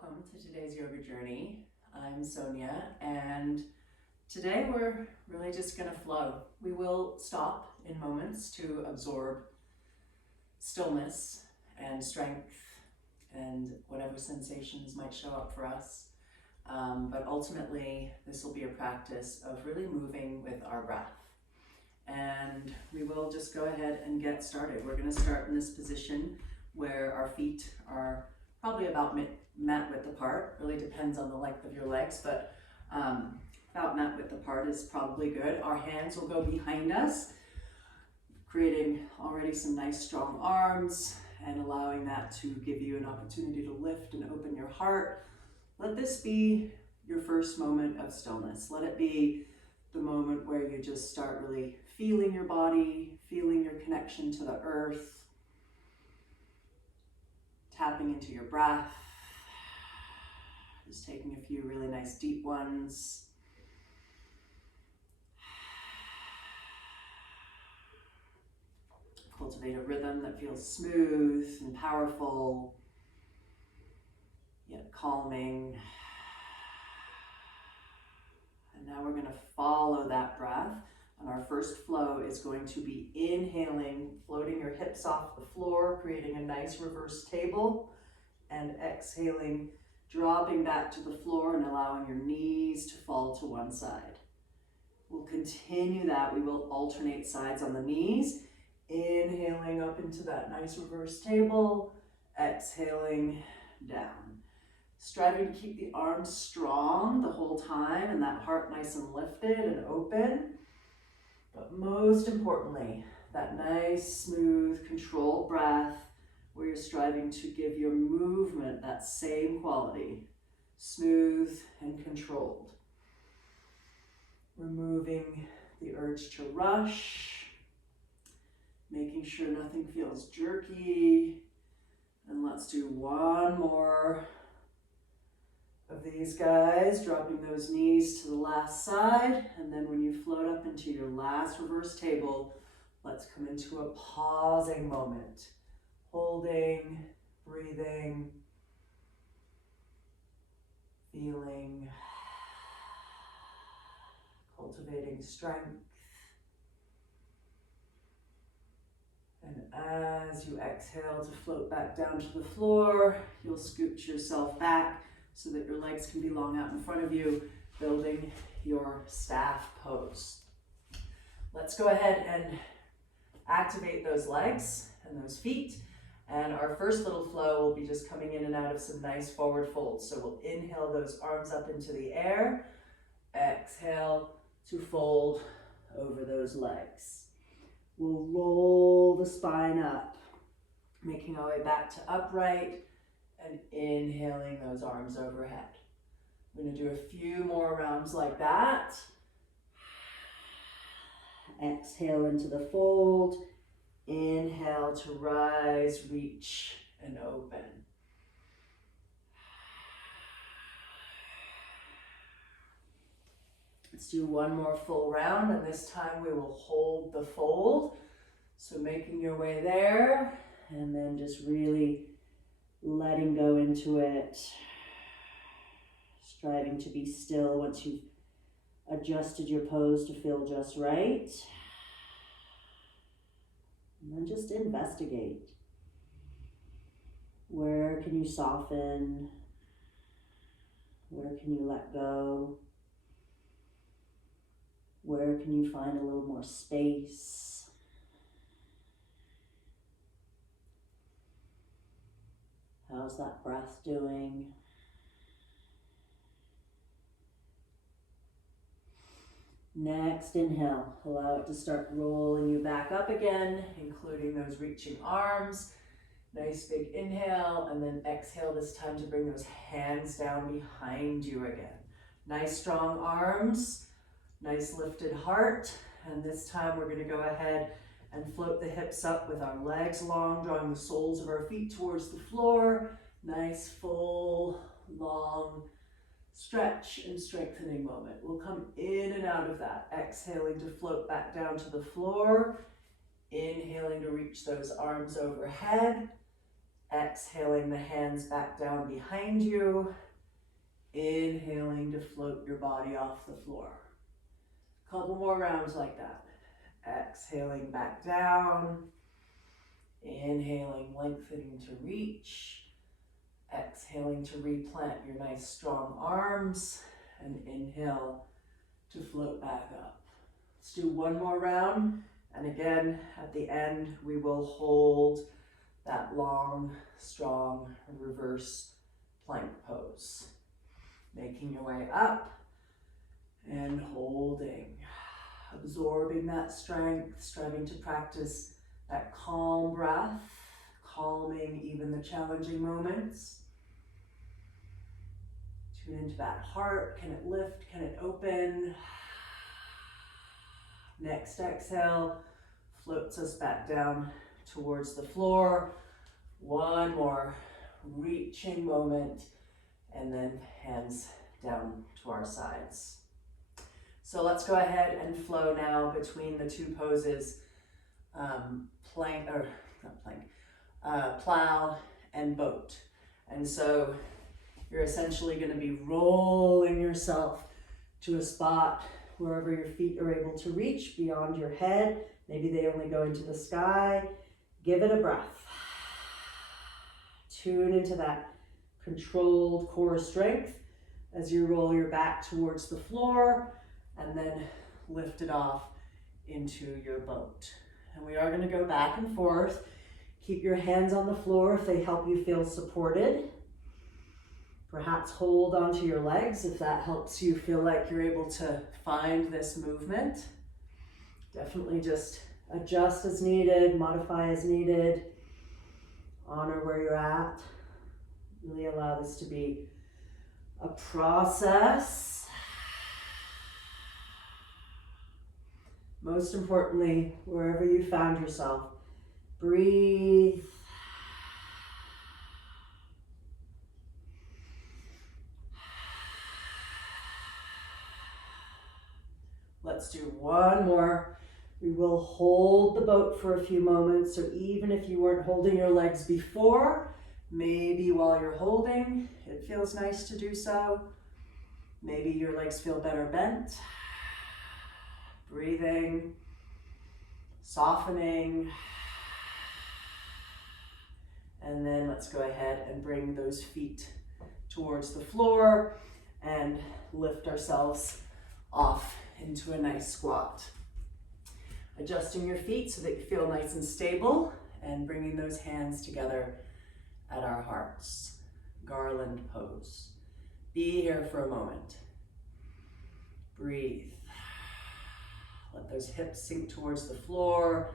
welcome to today's yoga journey. I'm Sonia, and today we're really just going to flow. We will stop in moments to absorb stillness and strength and whatever sensations might show up for us. But ultimately, this will be a practice of really moving with our breath. And we will just go ahead and get started. We're going to start in this position where our feet are probably about mat width apart. Really depends on the length of your legs, but about mat width apart is probably good. Our hands will go behind us, creating already some nice strong arms and allowing that to give you an opportunity to lift and open your heart. Let this be your first moment of stillness. Let it be the moment where you just start really feeling your body, feeling your connection to the earth, tapping into your breath, just taking a few really nice deep ones. Cultivate a rhythm that feels smooth and powerful, yet calming. And now we're going to follow that breath. And our first flow is going to be inhaling, floating your hips off the floor, creating a nice reverse table, and exhaling, dropping back to the floor and allowing your knees to fall to one side. We'll continue that. We will alternate sides on the knees, inhaling up into that nice reverse table, exhaling down. Striving to keep the arms strong the whole time and that heart nice and lifted and open. But most importantly, that nice, smooth, controlled breath where you're striving to give your movement that same quality, smooth and controlled. Removing the urge to rush, making sure nothing feels jerky. And let's do one more of these guys, dropping those knees to the last side, and then when you float up into your last reverse table, let's come into a pausing moment. Holding, breathing, feeling, cultivating strength. And as you exhale to float back down to the floor, you'll scoot yourself back so that your legs can be long out in front of you, building your staff pose. Let's go ahead and activate those legs and those feet. And our first little flow will be just coming in and out of some nice forward folds. So we'll inhale those arms up into the air, exhale to fold over those legs. We'll roll the spine up, making our way back to upright, and inhaling those arms overhead. We're going to do a few more rounds like that. Exhale into the fold. Inhale to rise, reach, and open. Let's do one more full round, and this time we will hold the fold. So making your way there, and then just really letting go into it, striving to be still once you've adjusted your pose to feel just right. And then just investigate. Where can you soften? Where can you let go? Where can you find a little more space? How's that breath doing? Next inhale, allow it to start rolling you back up again, including those reaching arms. Nice big inhale, and then exhale this time to bring those hands down behind you again. Nice strong arms, nice lifted heart, and this time we're going to go ahead and float the hips up with our legs long, drawing the soles of our feet towards the floor. Nice, full, long stretch and strengthening moment. We'll come in and out of that, exhaling to float back down to the floor, inhaling to reach those arms overhead, Exhaling the hands back down behind you. Inhaling to float your body off the floor. Couple more rounds like that. Exhaling back down. Inhaling, lengthening to reach. Exhaling to replant your nice strong arms. And inhale to float back up. Let's do one more round. And again, at the end, we will hold that long, strong reverse plank pose. Making your way up and holding. Absorbing that strength, striving to practice that calm breath, calming even the challenging moments. Tune into that heart. Can it lift? Can it open? Next exhale floats us back down towards the floor. One more reaching moment, and then hands down to our sides. So let's go ahead and flow now between the two poses, plow and boat. And so you're essentially going to be rolling yourself to a spot wherever your feet are able to reach beyond your head. Maybe they only go into the sky. Give it a breath. Tune into that controlled core strength as you roll your back towards the floor and then lift it off into your boat. And we are going to go back and forth. Keep your hands on the floor if they help you feel supported. Perhaps hold onto your legs if that helps you feel like you're able to find this movement. Definitely just adjust as needed, modify as needed. Honor where you're at. Really allow this to be a process. Most importantly, wherever you found yourself, breathe. Let's do one more. We will hold the boat for a few moments. So even if you weren't holding your legs before, maybe while you're holding, it feels nice to do so. Maybe your legs feel better bent. Breathing, softening. And then let's go ahead and bring those feet towards the floor and lift ourselves off into a nice squat. Adjusting your feet so that you feel nice and stable and bringing those hands together at our hearts. Garland pose. Be here for a moment. Breathe. Let those hips sink towards the floor.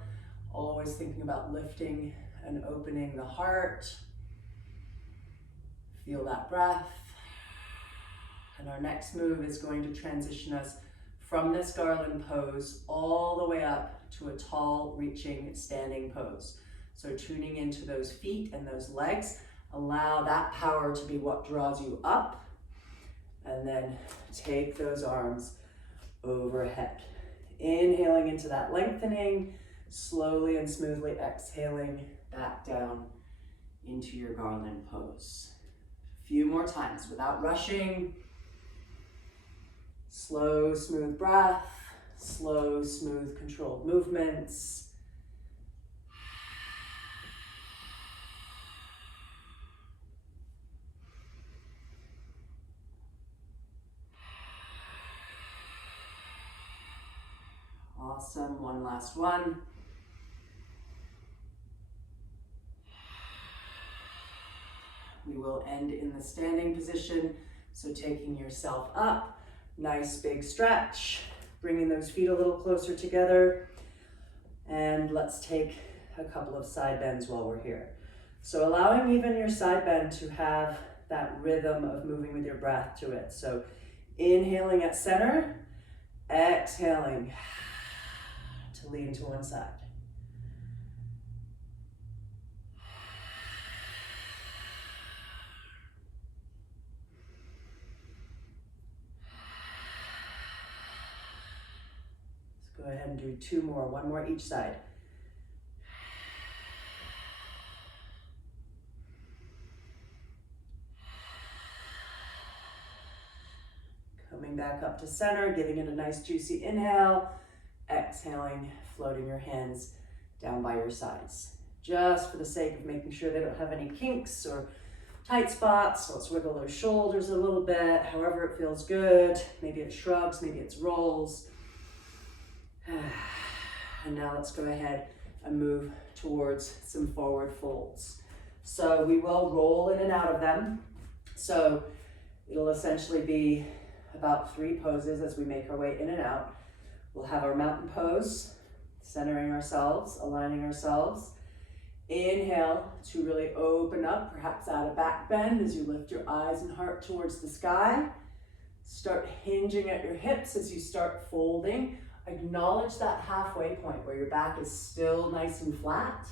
Always thinking about lifting and opening the heart. Feel that breath. And our next move is going to transition us from this garland pose all the way up to a tall, reaching, standing pose. So tuning into those feet and those legs, allow that power to be what draws you up, and then take those arms overhead. Inhaling into that lengthening, slowly and smoothly exhaling back down into your garland pose. A few more times without rushing. Slow, smooth breath, slow, smooth, controlled movements. Awesome, one last one. We will end in the standing position, so taking yourself up. Nice big stretch, bringing those feet a little closer together. And let's take a couple of side bends while we're here. So allowing even your side bend to have that rhythm of moving with your breath to it. So inhaling at center, exhaling to lean to one side. Go ahead and do two more, one more each side. coming back up to center, giving it a nice juicy inhale. Exhaling, floating your hands down by your sides. Just for the sake of making sure they don't have any kinks or tight spots, so let's wiggle those shoulders a little bit, however it feels good. Maybe it's shrugs, maybe it's rolls. And now let's go ahead and move towards some forward folds. So we will roll in and out of them. So it'll essentially be about 3 poses as we make our way in and out. We'll have our mountain pose, centering ourselves, aligning ourselves. Inhale to really open up, perhaps add a back bend as you lift your eyes and heart towards the sky. Start hinging at your hips as you start folding. Acknowledge that halfway point where your back is still nice and flat.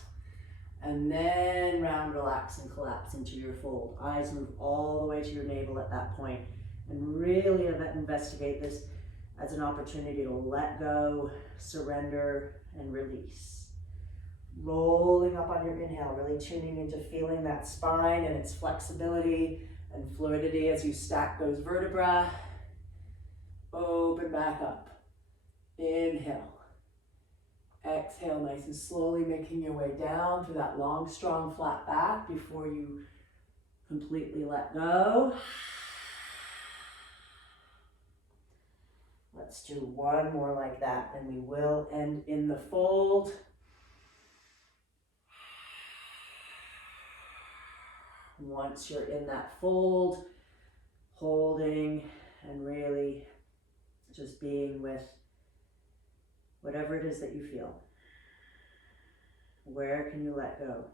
And then round, relax, and collapse into your fold. Eyes move all the way to your navel at that point. And really investigate this as an opportunity to let go, surrender, and release. Rolling up on your inhale, really tuning into feeling that spine and its flexibility and fluidity as you stack those vertebrae. Open back up. Inhale. Exhale nice and slowly, making your way down through that long, strong, flat back before you completely let go. Let's do one more like that, and we will end in the fold. Once you're in that fold, holding and really just being with whatever it is that you feel. Where can you let go?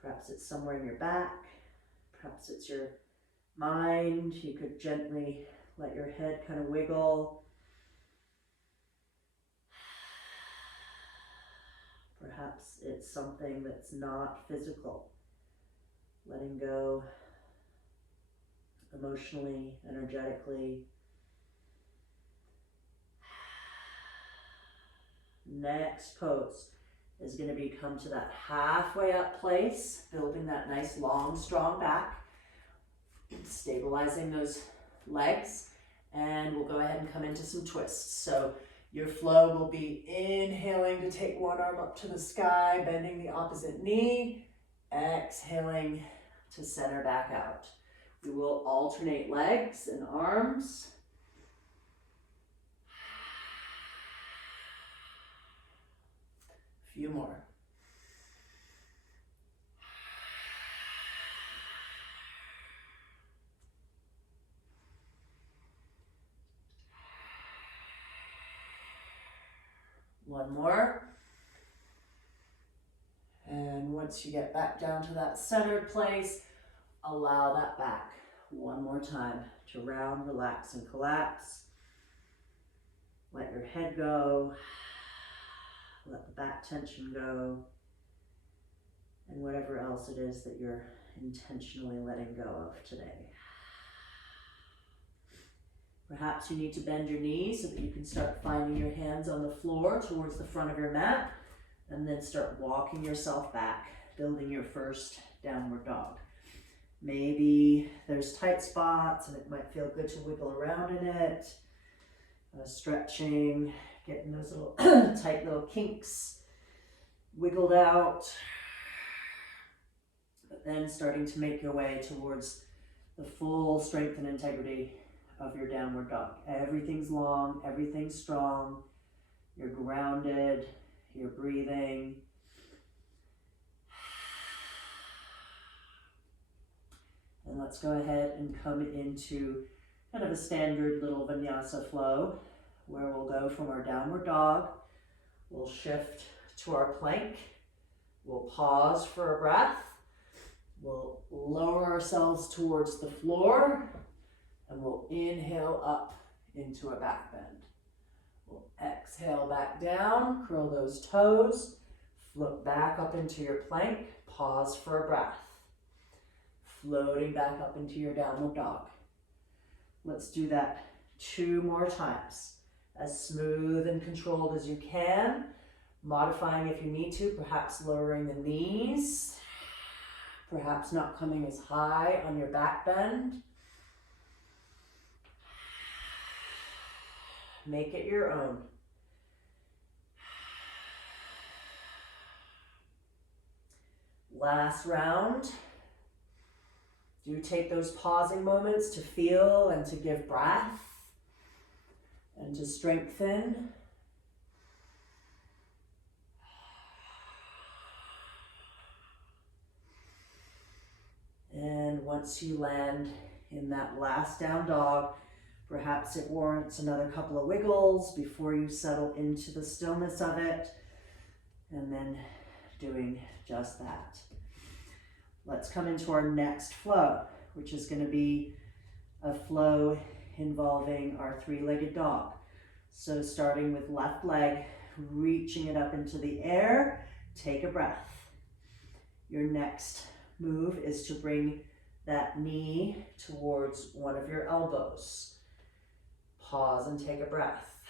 Perhaps it's somewhere in your back. Perhaps it's your mind. You could gently let your head kind of wiggle. Perhaps it's something that's not physical. Letting go emotionally, energetically. Next pose is going to be come to that halfway up place, building that nice long strong back, stabilizing those legs, and we'll go ahead and come into some twists. So your flow will be inhaling to take one arm up to the sky, bending the opposite knee, exhaling to center back out. We will alternate legs and arms. A few more. One more. And once you get back down to that centered place, allow that back one more time to round, relax, and collapse. Let your head go. Let the back tension go. And whatever else it is that you're intentionally letting go of today. Perhaps you need to bend your knees so that you can start finding your hands on the floor towards the front of your mat, and then start walking yourself back, building your first downward dog. Maybe there's tight spots and it might feel good to wiggle around in it. Stretching, getting those little tight little kinks wiggled out. But then starting to make your way towards the full strength and integrity of your downward dog. Everything's long, everything's strong. You're grounded, you're breathing. And let's go ahead and come into kind of a standard little vinyasa flow where we'll go from our downward dog. We'll shift to our plank. We'll pause for a breath. We'll lower ourselves towards the floor. And we'll inhale up into a back bend. We'll exhale back down, curl those toes, float back up into your plank, pause for a breath. Floating back up into your downward dog. Let's do that 2 more times. As smooth and controlled as you can. Modifying if you need to, perhaps lowering the knees. Perhaps not coming as high on your back bend. Make it your own. Last round. Do take those pausing moments to feel and to give breath and to strengthen. And once you land in that last down dog, perhaps it warrants another couple of wiggles before you settle into the stillness of it, and then doing just that. Let's come into our next flow, which is going to be a flow involving our three-legged dog. So starting with left leg, reaching it up into the air, take a breath. Your next move is to bring that knee towards one of your elbows. Pause and take a breath.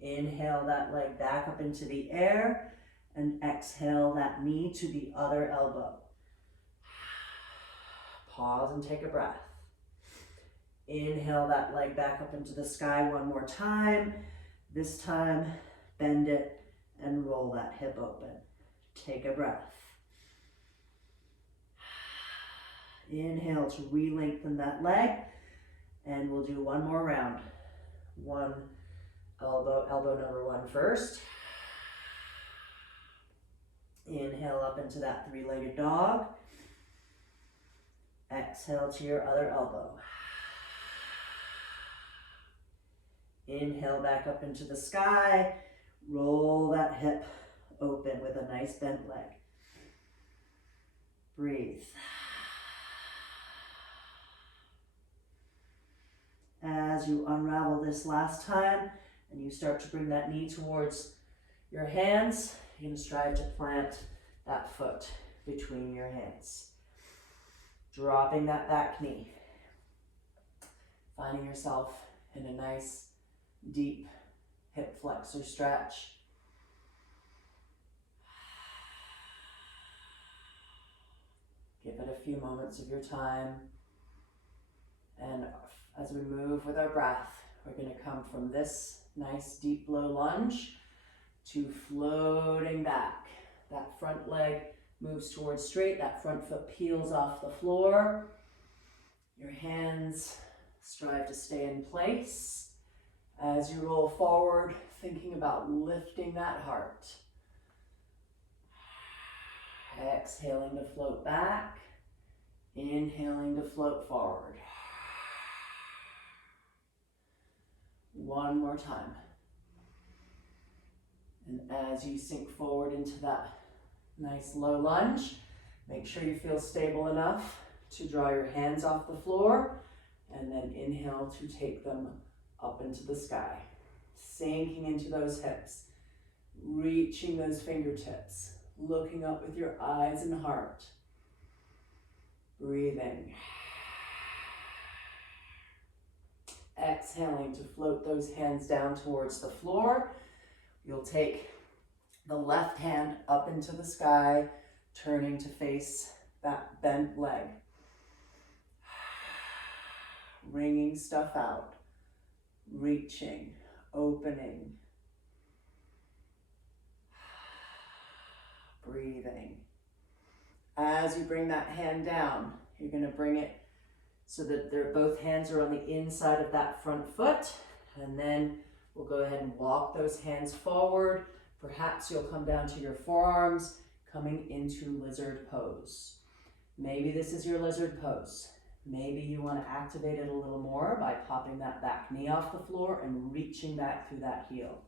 Inhale that leg back up into the air and exhale that knee to the other elbow. Pause and take a breath. Inhale that leg back up into the sky one more time. This time, bend it and roll that hip open. Take a breath. Inhale to re-lengthen that leg, and we'll do one more round. One elbow number one first. Inhale up into that three-legged dog. Exhale to your other elbow. Inhale back up into the sky. Roll that hip open with a nice bent leg. Breathe. As you unravel this last time and you start to bring that knee towards your hands, you're going to strive to plant that foot between your hands. Dropping that back knee. Finding yourself in a nice, deep hip flexor stretch. Give it a few moments of your time. And as we move with our breath, we're going to come from this nice deep low lunge to floating back. That front leg moves towards straight, that front foot peels off the floor. Your hands strive to stay in place. As you roll forward, thinking about lifting that heart. Exhaling to float back, inhaling to float forward. One more time. And as you sink forward into that nice low lunge, make sure you feel stable enough to draw your hands off the floor, and then inhale to take them up into the sky. Sinking into those hips, reaching those fingertips, looking up with your eyes and heart. Breathing. Exhaling to float those hands down towards the floor. You'll take the left hand up into the sky, turning to face that bent leg. Wringing stuff out. Reaching, opening. Breathing. As you bring that hand down, you're going to bring it so that both hands are on the inside of that front foot, and then we'll go ahead and walk those hands forward. Perhaps you'll come down to your forearms, coming into lizard pose. Maybe this is your lizard pose. Maybe you want to activate it a little more by popping that back knee off the floor and reaching back through that heel.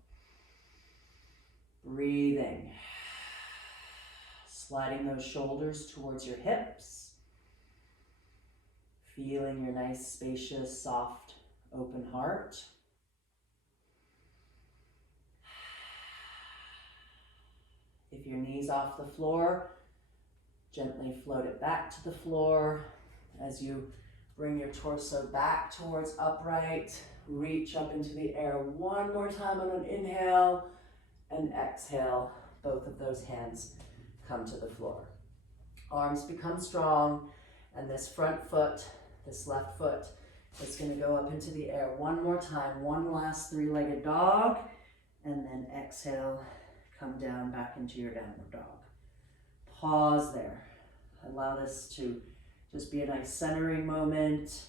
Breathing. Sliding those shoulders towards your hips. Feeling your nice, spacious, soft, open heart. If your knee's off the floor, gently float it back to the floor. As you bring your torso back towards upright, reach up into the air one more time on an inhale, and exhale, both of those hands come to the floor. Arms become strong, and this front foot, this left foot, It's going to go up into the air one more time. One last three-legged dog. And then exhale, come down back into your downward dog. Pause there. Allow this to just be a nice centering moment.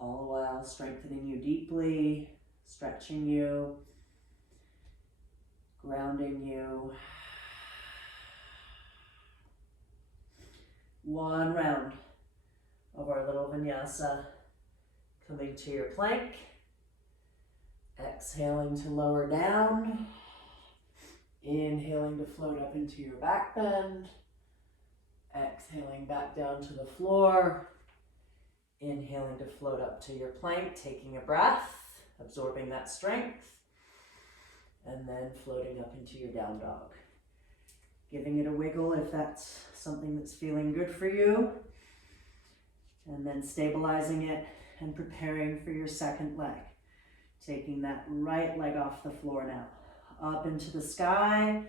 All the while strengthening you deeply, stretching you, grounding you. One round of our little vinyasa. Coming to your plank. Exhaling to lower down. Inhaling to float up into your back bend. Exhaling back down to the floor. Inhaling to float up to your plank, taking a breath, absorbing that strength. And then floating up into your down dog. Giving it a wiggle if that's something that's feeling good for you. And then stabilizing it and preparing for your second leg. Taking that right leg off the floor now. Up into the sky.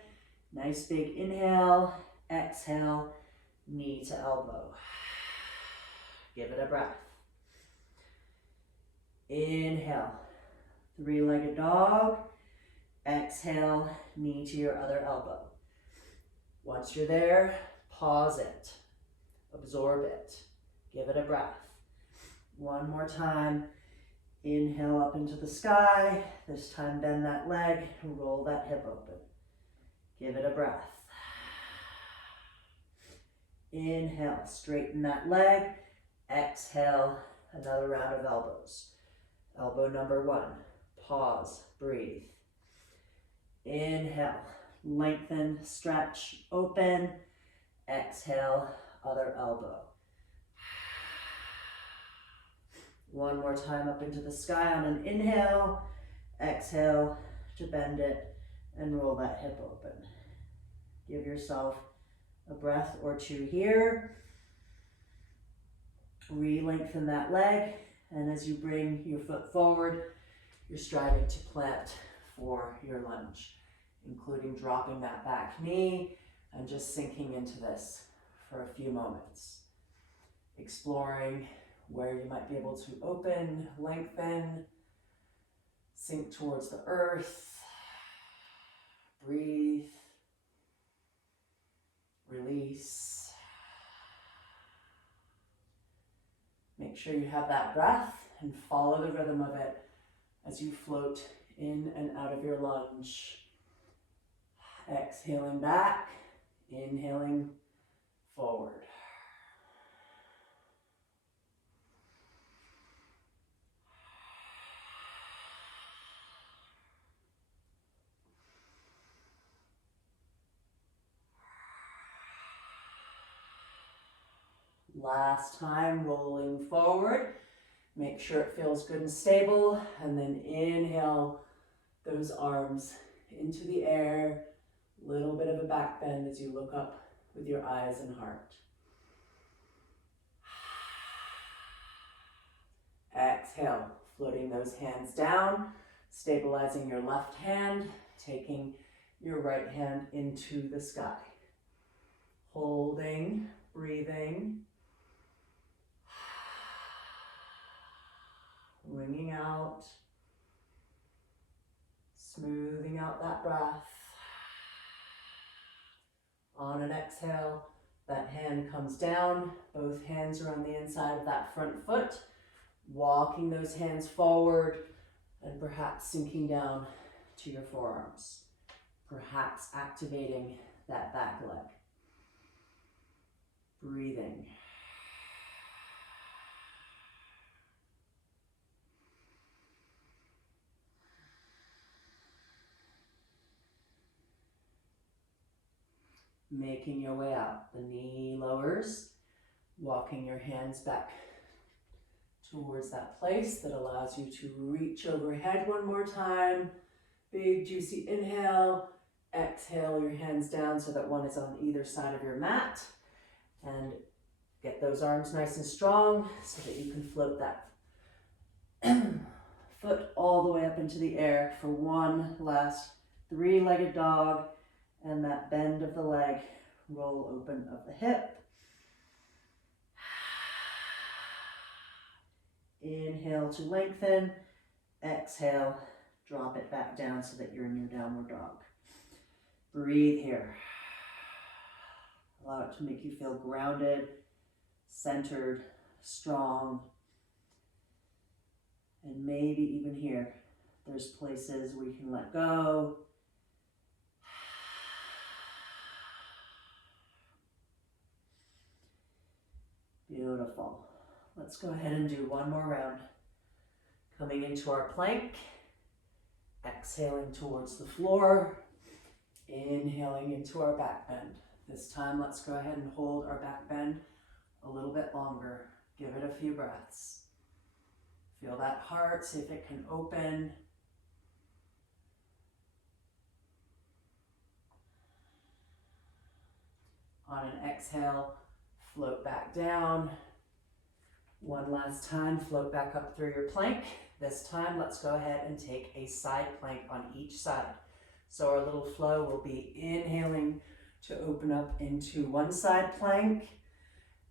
Nice big inhale. Exhale. Knee to elbow. Give it a breath. Inhale. Three-legged dog. Exhale. Knee to your other elbow. Once you're there, pause it. Absorb it. Give it a breath. One more time. Inhale up into the sky. This time bend that leg, roll that hip open. Give it a breath. Inhale, straighten that leg. Exhale, another round of elbows. Elbow number one. Pause, breathe. Inhale, lengthen, stretch, open. Exhale, other elbow. One more time up into the sky on an inhale. Exhale to bend it and roll that hip open. Give yourself a breath or two here. Re-lengthen that leg, and as you bring your foot forward, you're striving to plant for your lunge, including dropping that back knee and just sinking into this for a few moments. Exploring where you might be able to open, lengthen, sink towards the earth, breathe, release. Make sure you have that breath and follow the rhythm of it as you float in and out of your lunge. Exhaling back, inhaling forward. Last time, rolling forward. Make sure it feels good and stable, and then inhale those arms into the air. Little bit of a back bend as you look up with your eyes and heart. Exhale, floating those hands down, stabilizing your left hand, taking your right hand into the sky. Holding, breathing. Wringing out, smoothing out that breath. On an exhale, that hand comes down, both hands are on the inside of that front foot, walking those hands forward and perhaps sinking down to your forearms, perhaps activating that back leg. Breathing. Making your way out. The knee lowers, walking your hands back towards that place that allows you to reach overhead one more time. Big juicy inhale. Exhale your hands down so that one is on either side of your mat. And get those arms nice and strong so that you can float that foot all the way up into the air for one last three-legged dog. And that bend of the leg, roll open of the hip. Inhale to lengthen. Exhale, drop it back down so that you're in your downward dog. Breathe here. Allow it to make you feel grounded, centered, strong. And maybe even here, there's places we can let go. Beautiful. Let's go ahead and do one more round. Coming into our plank, exhaling towards the floor, inhaling into our back bend. This time, let's go ahead and hold our back bend a little bit longer. Give it a few breaths. Feel that heart, see if it can open. On an exhale, float back down. One last time, float back up through your plank. This time, let's go ahead and take a side plank on each side. So our little flow will be inhaling to open up into one side plank,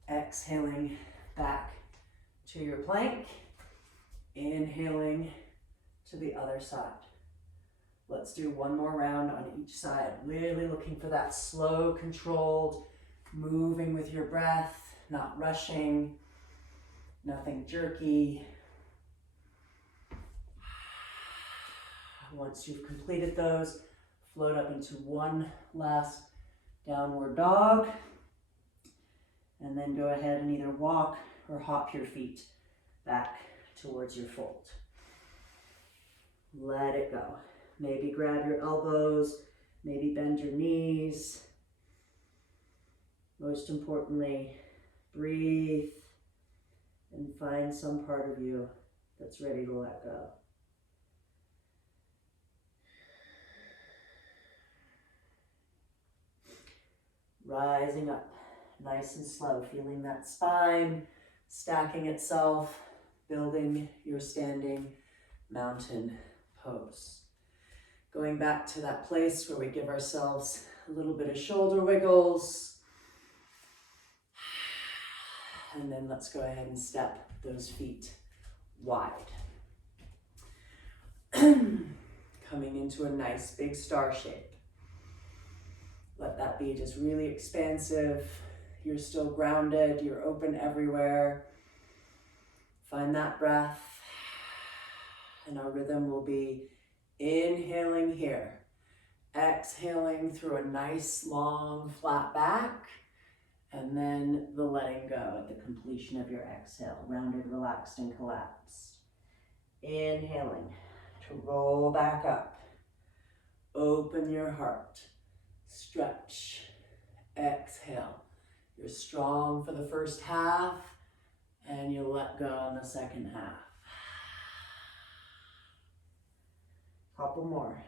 exhaling back to your plank, inhaling to the other side. Let's do one more round on each side, really looking for that slow, controlled, moving with your breath, not rushing, nothing jerky. Once you've completed those, float up into one last downward dog, and then go ahead and either walk or hop your feet back towards your fold. Let it go. Maybe grab your elbows, maybe bend your knees. Most importantly, breathe and find some part of you that's ready to let go. Rising up, nice and slow, feeling that spine stacking itself, building your standing mountain pose. Going back to that place where we give ourselves a little bit of shoulder wiggles. And then let's go ahead and step those feet wide. Coming into a nice big star shape. Let that be just really expansive. You're still grounded, you're open everywhere. Find that breath. And our rhythm will be inhaling here, exhaling through a nice long flat back, and then the letting go at the completion of your exhale, rounded, relaxed, and collapsed. Inhaling to roll back up. Open your heart. Stretch. Exhale. You're strong for the first half, and you let go in the second half. Couple more.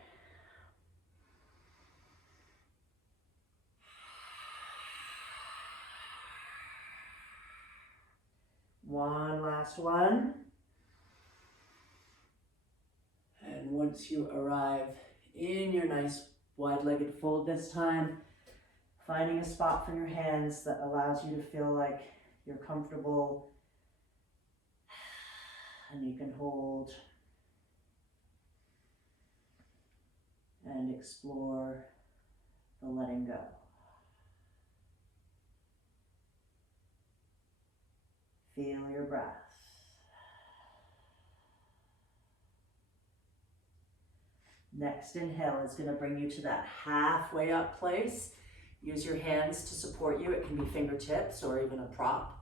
One last one. And once you arrive in your nice wide-legged fold this time, finding a spot for your hands that allows you to feel like you're comfortable and you can hold and explore the letting go. Feel your breath. Next inhale is going to bring you to that halfway up place. Use your hands to support you. It can be fingertips or even a prop.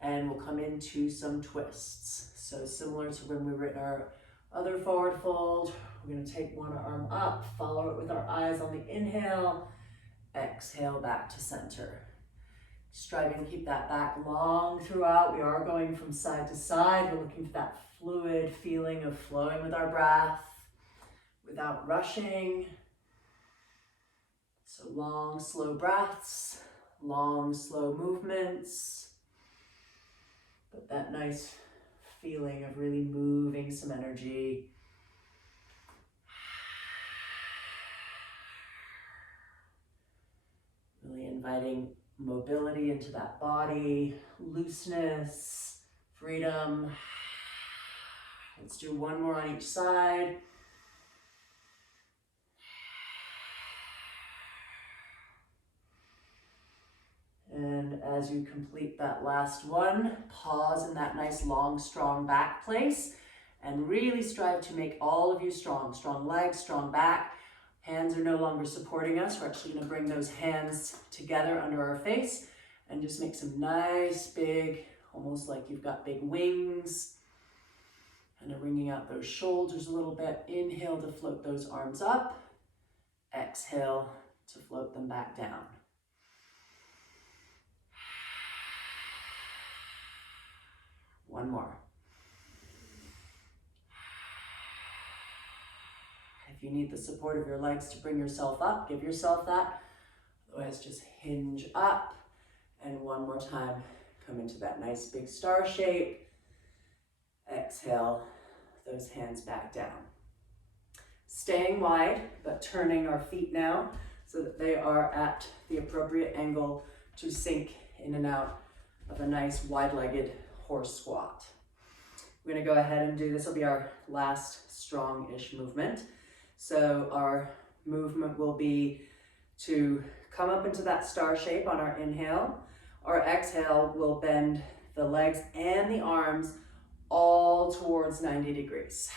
And we'll come into some twists. So similar to when we were in our other forward fold, we're going to take one arm up, follow it with our eyes on the inhale, exhale back to center. Striving to keep that back long throughout. We are going from side to side. We're looking for that fluid feeling of flowing with our breath without rushing. So long, slow breaths, long, slow movements, but that nice feeling of really moving some energy. Really inviting mobility into that body, looseness, freedom. Let's do one more on each side. And as you complete that last one, pause in that nice long, strong back place and really strive to make all of you strong. Strong legs, strong back. Hands are no longer supporting us. We're actually going to bring those hands together under our face and just make some nice big, almost like you've got big wings. And wringing out those shoulders a little bit. Inhale to float those arms up. Exhale to float them back down. One more. If you need the support of your legs to bring yourself up, give yourself that. Otherwise, just hinge up. And one more time, come into that nice big star shape. Exhale, those hands back down. Staying wide, but turning our feet now so that they are at the appropriate angle to sink in and out of a nice wide-legged horse squat. We're going to go ahead and do, this will be our last strong-ish movement. So our movement will be to come up into that star shape on our inhale. Our exhale will bend the legs and the arms all towards 90 degrees.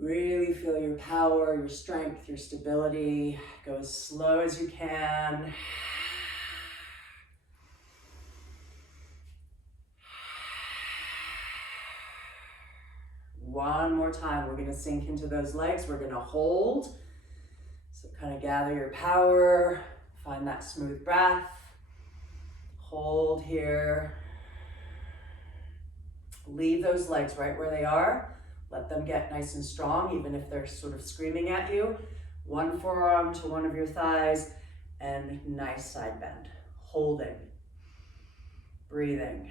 Really feel your power, your strength, your stability. Go as slow as you can. One more time, we're going to sink into those legs. We're going to hold. So kind of gather your power, find that smooth breath. Hold here. Leave those legs right where they are. Let them get nice and strong, even if they're sort of screaming at you. One forearm to one of your thighs, and nice side bend. Holding. Breathing.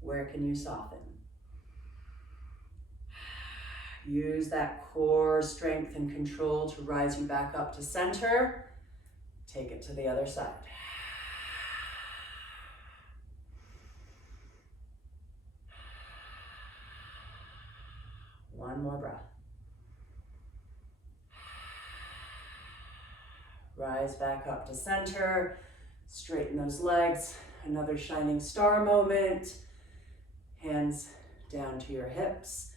Where can you soften? Use that core strength and control to rise you back up to center. Take it to the other side. One more breath. Rise back up to center. Straighten those legs. Another shining star moment. Hands down to your hips.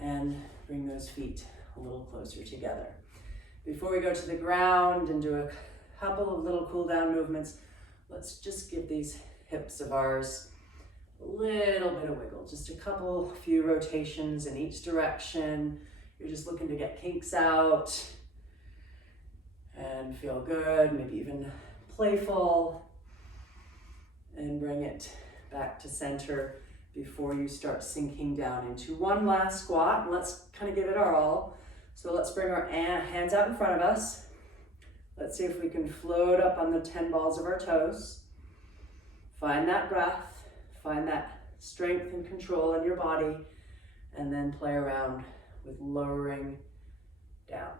And bring those feet a little closer together. Before we go to the ground and do a couple of little cool down movements, let's just give these hips of ours a little bit of wiggle. Just a few rotations in each direction. You're just looking to get kinks out and feel good, maybe even playful, and bring it back to center before you start sinking down into one last squat. And let's kind of give it our all. So let's bring our hands out in front of us. Let's see if we can float up on the 10 balls of our toes. Find that breath, find that strength and control in your body, and then play around with lowering down.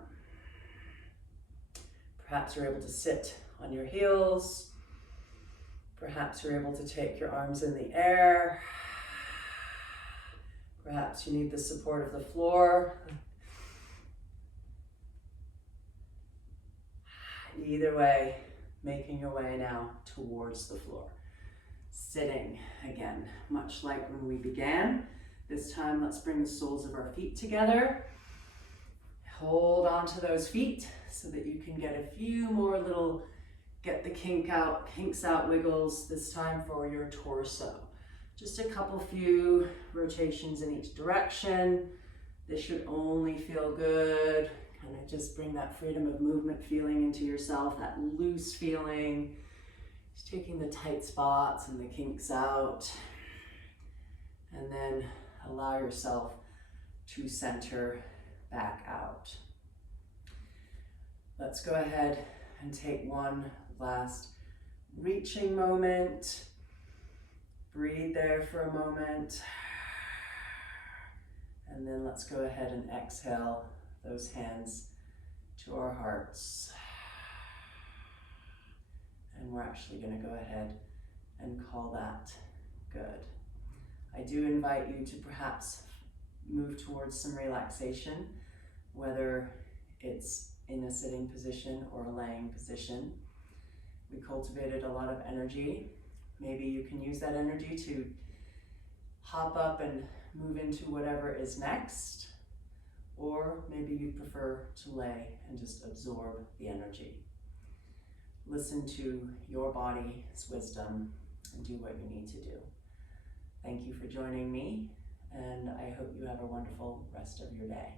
Perhaps you're able to sit on your heels. Perhaps you're able to take your arms in the air. Perhaps you need the support of the floor. Either way, making your way now towards the floor. Sitting again, much like when we began. This time, let's bring the soles of our feet together. Hold on to those feet so that you can get a few more little, get the kinks out wiggles, this time for your torso. Just a few rotations in each direction. This should only feel good. Kind of just bring that freedom of movement feeling into yourself, that loose feeling. Just taking the tight spots and the kinks out. And then allow yourself to center back out. Let's go ahead and take one last reaching moment. Breathe there for a moment. And then let's go ahead and exhale those hands to our hearts. And we're actually going to go ahead and call that good. I do invite you to perhaps move towards some relaxation, whether it's in a sitting position or a laying position. We cultivated a lot of energy. Maybe you can use that energy to hop up and move into whatever is next, or maybe you prefer to lay and just absorb the energy. Listen to your body's wisdom and do what you need to do. Thank you for joining me, and I hope you have a wonderful rest of your day.